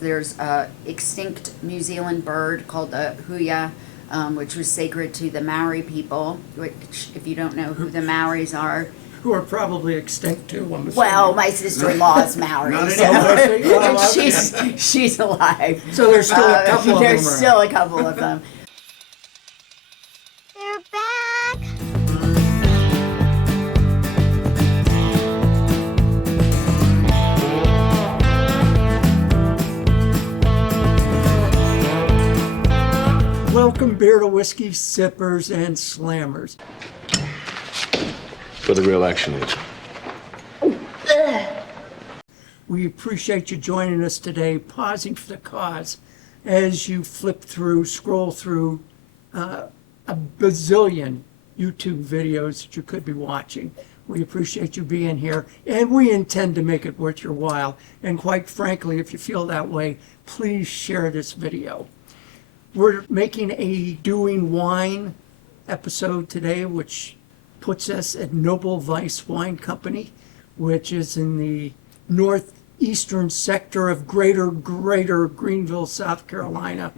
There's a extinct New Zealand bird called the Huia, which was sacred to the Maori people, which, if you don't know who the Maoris are, Who are probably extinct too, I'm assuming. well, my sister-in-law is Maori, Not so anymore. she's alive. So there's still a couple of them There's around. still a couple of them. They're back! Welcome beer to whiskey sippers and slammers. For the real action is. We appreciate you joining us today, pausing for the cause as you flip through, scroll through a bazillion YouTube videos that you could be watching. We appreciate you being here, and we intend to make it worth your while. And quite frankly, if you feel that way, please share this video. We're making a Doing Wine episode today, which puts us at Noble Vice Wine Company, which is in the northeastern sector of greater Greenville, South Carolina.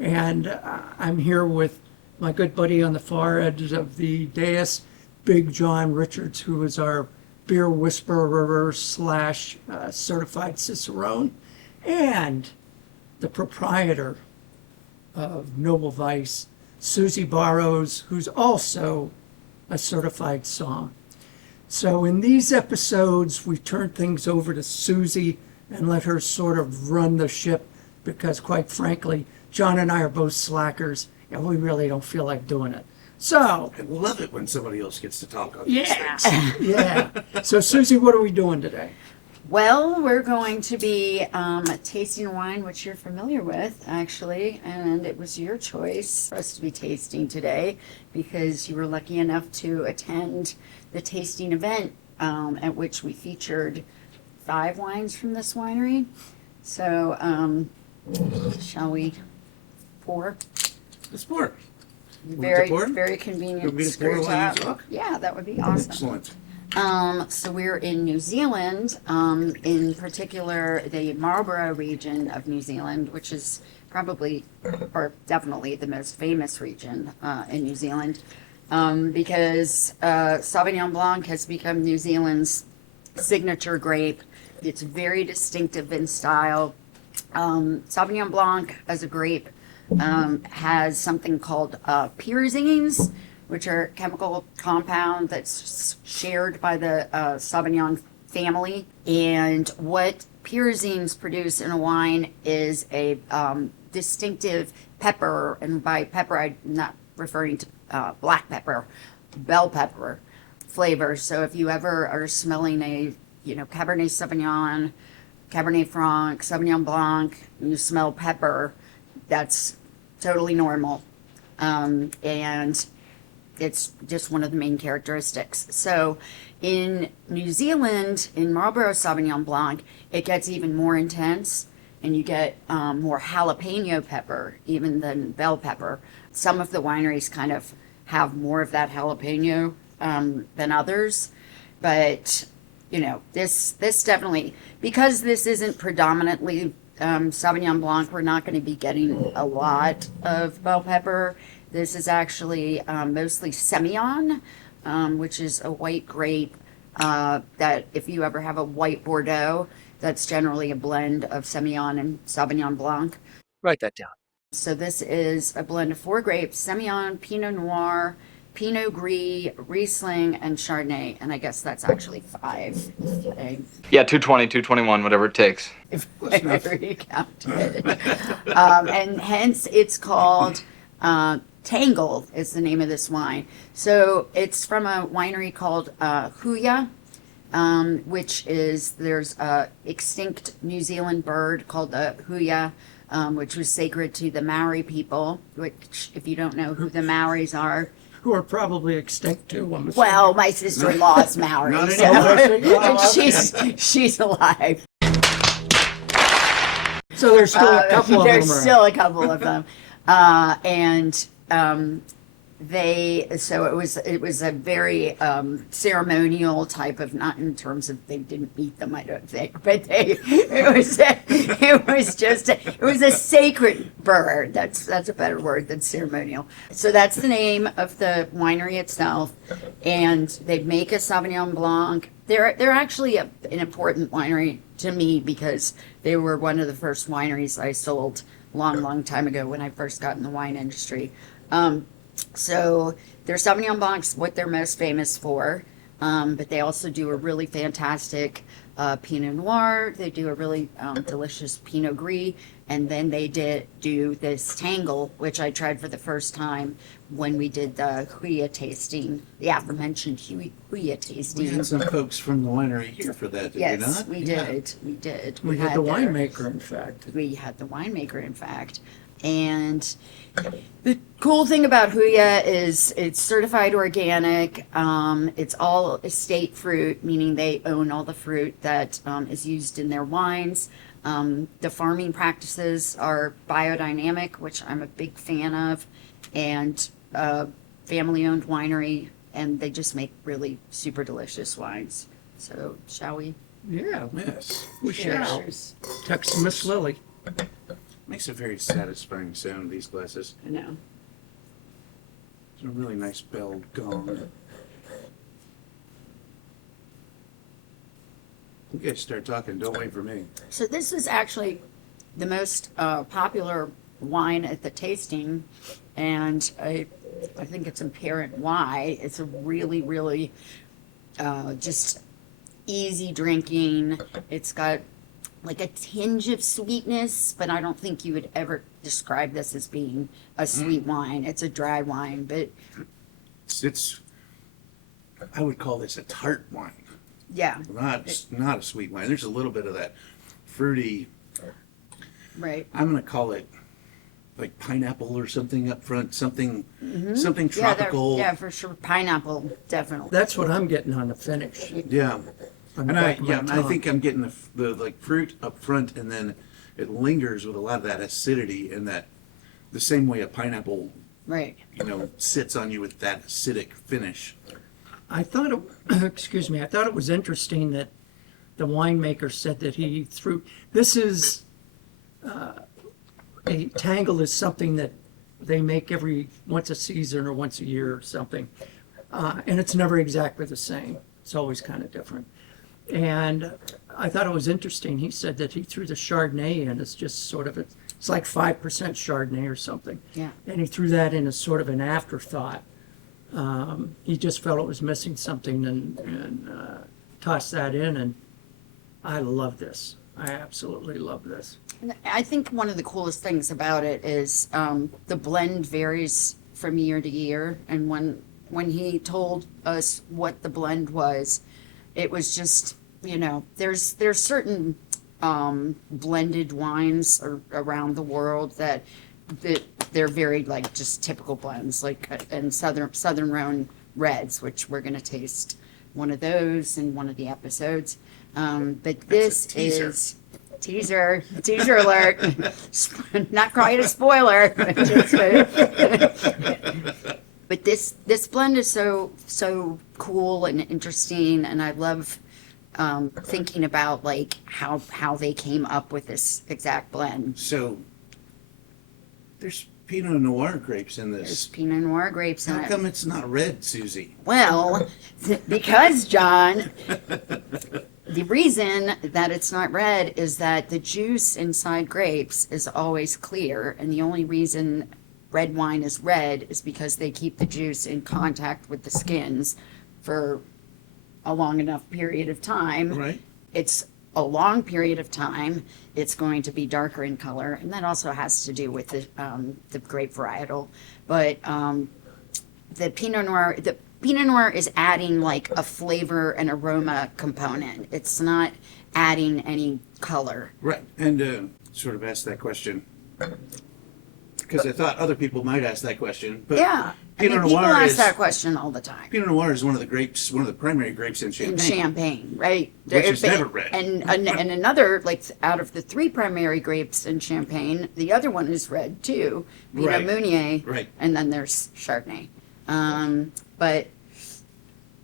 And I'm here with my good buddy on the far edge of the dais, Big John Richards, who is our beer whisperer / certified cicerone, and the proprietor of Noble Vice, Susie Barrows, who's also a certified som. So in these episodes, we turn things over to Susie and let her sort of run the ship because, quite frankly, John and I are both slackers and we really don't feel like doing it. So, I love it when somebody else gets to talk on these yeah, things. yeah. So Susie, what are we doing today? Well, we're going to be tasting wine, which you're familiar with, actually, and it was your choice for us to be tasting today because you were lucky enough to attend the tasting event at which we featured 5 wines from this winery. So, shall we pour? Let's pour. Very, pour? very convenient. Want me to pour screw while you top. talk? Yeah, that would be awesome. Excellent. So we're in New Zealand, in particular the Marlborough region of New Zealand, which is probably or definitely the most famous region in New Zealand, because Sauvignon Blanc has become New Zealand's signature grape. It's very distinctive in style. Sauvignon Blanc as a grape has something called pyrazines, which are a chemical compound that's shared by the Sauvignon family. And what pyrazines produce in a wine is a distinctive pepper, and by pepper I'm not referring to black pepper, bell pepper flavor. So if you ever are smelling a, Cabernet Sauvignon, Cabernet Franc, Sauvignon Blanc, and you smell pepper, that's totally normal. And it's just one of the main characteristics. So in New Zealand, in Marlborough Sauvignon Blanc, it gets even more intense and you get more jalapeno pepper even than bell pepper. Some of the wineries kind of have more of that jalapeno than others. But, this definitely, because this isn't predominantly Sauvignon Blanc, we're not going to be getting a lot of bell pepper. This is actually mostly Semillon, which is a white grape that if you ever have a white Bordeaux, that's generally a blend of Semillon and Sauvignon Blanc. Write that down. So this is a blend of 4 grapes: Semillon, Pinot Noir, Pinot Gris, Riesling, and Chardonnay. And I guess that's actually 5. Yeah, 220, 221, whatever it takes. If I ever counted. And hence it's called Tangle is the name of this wine. So it's from a winery called Huia, which is, there's a extinct New Zealand bird called the Huia, which was sacred to the Maori people, which, if you don't know who the Maoris are, Who are probably extinct too, I'm assuming. well, my sister-in-law is Maori, Not so anymore. she's alive. So there's still a couple of them There's around. still a couple of them. And So it was a very ceremonial type of, not in terms of they didn't eat them, I don't think, but it was a sacred bird. That's a better word than ceremonial. So that's the name of the winery itself, and they make a Sauvignon Blanc. They're actually an important winery to me because they were one of the first wineries I sold long time ago when I first got in the wine industry. So their Sauvignon Blanc's what they're most famous for, but they also do a really fantastic Pinot Noir. They do a really delicious Pinot Gris, and then they do this Tangle, which I tried for the first time when we did the Huia tasting, the aforementioned Huia tasting. We had some folks from the winery here for that, did we Yes, not? we Yeah. did. We did. We had the their- winemaker, in fact. We had the winemaker, in fact. And the cool thing about Huia is it's certified organic. It's all estate fruit, meaning they own all the fruit that is used in their wines. The farming practices are biodynamic, which I'm a big fan of, and family-owned winery, and they just make really super delicious wines. So, shall we? Yeah, Yes. we shall. Cheers. Text Miss Lily. Makes a very satisfying sound, these glasses. I know. It's a really nice bell gong. You guys start talking, don't wait for me. So this is actually the most popular wine at the tasting, and I think it's apparent why. It's a really just easy drinking. It's got like a tinge of sweetness, but I don't think you would ever describe this as being a sweet wine. It's a dry wine, but It's I would call this a tart wine, yeah, not a sweet wine. There's a little bit of that fruity. right. I'm gonna call it like pineapple or something up front, something Yeah, tropical. yeah, for sure. Pineapple, definitely. That's what I'm getting on the finish. Yeah. On the And back of my I tongue. think I'm getting the like fruit up front, and then it lingers with a lot of that acidity, and that the same way a pineapple, Right. sits on you with that acidic finish. I thought it, excuse me, I thought it was interesting that the winemaker said that he threw, this is, a Tangle is something that they make once a season or once a year or something. And it's never exactly the same. It's always kind of different. And I thought it was interesting. He said that he threw the Chardonnay in as just sort of, it's like 5% Chardonnay or something. Yeah. And he threw that in as sort of an afterthought. He just felt it was missing something and tossed that in, and I love this. I absolutely love this. I think one of the coolest things about it is the blend varies from year to year, and when he told us what the blend was, it was just, there's certain blended wines around the world that they're very like just typical blends, like and Southern Rhone Reds, which we're gonna taste one of those in one of the episodes. But this teaser. is teaser alert. Not quite a spoiler. But this blend is so cool and interesting, and I love thinking about like how they came up with this exact blend. So there's Pinot Noir grapes in There's this. Pinot Noir grapes in How it. come it's not red, Susie? Well, because John, the reason that it's not red is that the juice inside grapes is always clear, and the only reason red wine is red is because they keep the juice in contact with the skins for a long enough period of time. Right. It's a long period of time, it's going to be darker in color, and that also has to do with the grape varietal. But the Pinot Noir is adding like a flavor and aroma component. It's not adding any color. Right. And sort of asked that question because I thought other people might ask that question. But Yeah, I mean, Pinot people Noir ask is that question all the time. Pinot Noir is one of the primary grapes in Champagne. In Champagne, right? Which is But- never red. And another, like, out of the 3 primary grapes in Champagne, the other one is red too, Pinot Right. Meunier. Right. And then there's Chardonnay. But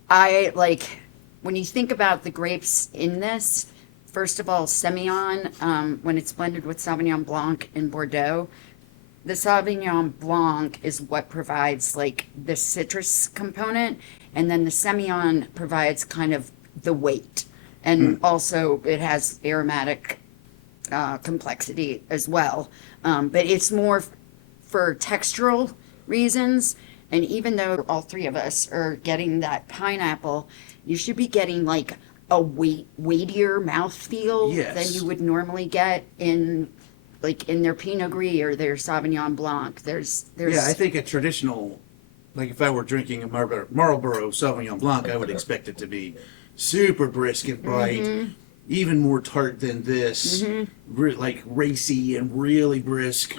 I like, when you think about the grapes in this, first of all, Semillon, when it's blended with Sauvignon Blanc in Bordeaux, the Sauvignon Blanc is what provides like the citrus component, and then the Semillon provides kind of the weight. And also it has aromatic complexity as well. But it's more for textural reasons. And even though all three of us are getting that pineapple, you should be getting like a weightier mouthfeel Yes. than you would normally get in like in their Pinot Gris or their Sauvignon Blanc. There's Yeah, I think a traditional, like if I were drinking a Marlborough Sauvignon Blanc, I would expect it to be super brisk and bright, even more tart than this, like racy and really brisk.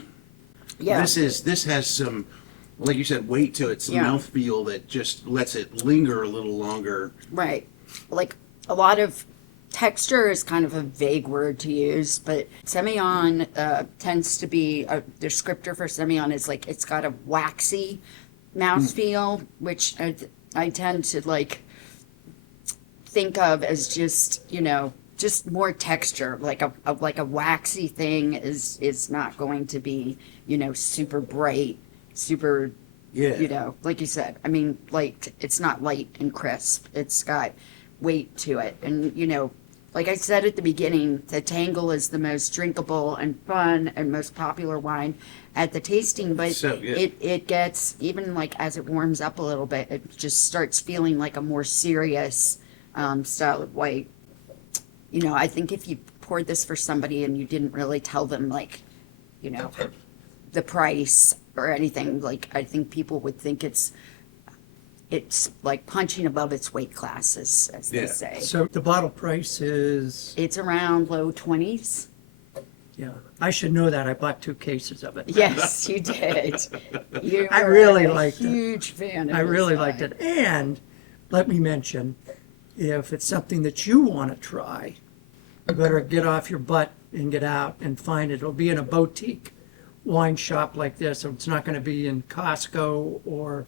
yeah. This has some, like you said, weight to it, some Yeah. mouthfeel that just lets it linger a little longer. Right. Like a lot of texture is kind of a vague word to use, but Semillon tends to be a descriptor for Semillon is like it's got a waxy mouthfeel, which I tend to like think of as just, you know, just more texture. Like a waxy thing is not going to be, you know, super bright, super, Yeah. you know, like you said. I mean, like it's not light and crisp. It's got weight to it. And, you know, like I said at the beginning, the Tangle is the most drinkable and fun and most popular wine at the tasting, but So good. it gets, even like as it warms up a little bit, it just starts feeling like a more serious style of white. You know, I think if you poured this for somebody and you didn't really tell them, like, you know, the price or anything, like, I think people would think it's like punching above its weight class, as they Yeah. say. So the bottle price is, It's around low 20s. yeah, I should know that. I bought 2 cases of it. Yes, you did. You I were really a liked it. huge fan of I this really wine. liked it. And let me mention, if it's something that you want to try, you better get off your butt and get out and find it. It'll be in a boutique wine shop like this. So it's not going to be in Costco or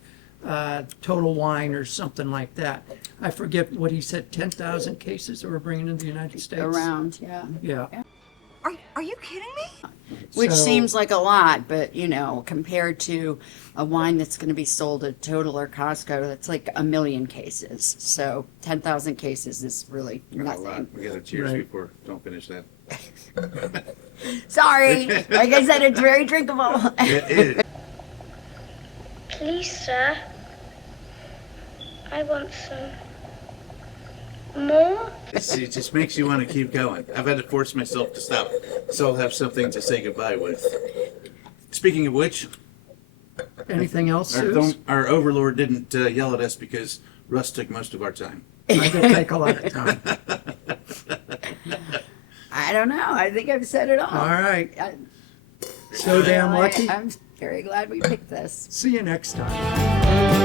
Total Wine or something like that. I forget what he said, 10,000 cases that we're bringing into the United States. Around, yeah. Yeah. Are you kidding me? Which So- seems like a lot, but you know, compared to a wine that's going to be sold at Total or Costco, that's like 1 million cases. So 10,000 cases is really A lot. nothing. We got to cheers Right. before. Don't finish that. Sorry, like I said, it's very drinkable. It is. Please, sir. I want some more. It just makes you want to keep going. I've had to force myself to stop, so I'll have something to say goodbye with. Speaking of which, Anything else, Suze? our overlord didn't yell at us because Russ took most of our time. I did take a lot of time. I don't know. I think I've said it all. All right. I- So damn lucky. I'm very glad we picked this. See you next time.